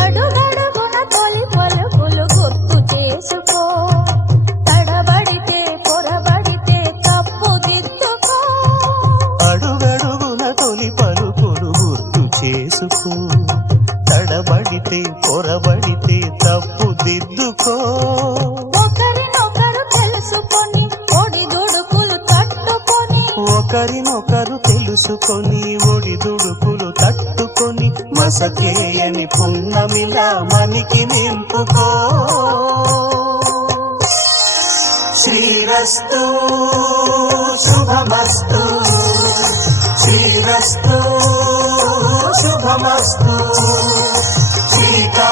అడుగడుగున తొలి పలుకులు గుర్తు చేసుకో, తడబడితే పొరబడితే తప్పు దిద్దుకో. అడుగడుగున తొలి పలుకులు గుర్తు చేసుకో, తడబడితే పొరబడితే తప్పు దిద్దుకో. ఒకరినొకరు తెలుసుకొని ఒడిదుడుకులు తట్టుకొని, ఒకరినొకరు తెలుసుకొని ఒడిదుడుకులు తట్టుకొని మసకేయని పున్నమిలా మనికి నింపుకో. శ్రీరస్తు శుభమస్తు, శ్రీరస్తు శుభమస్తు. శ్రీకా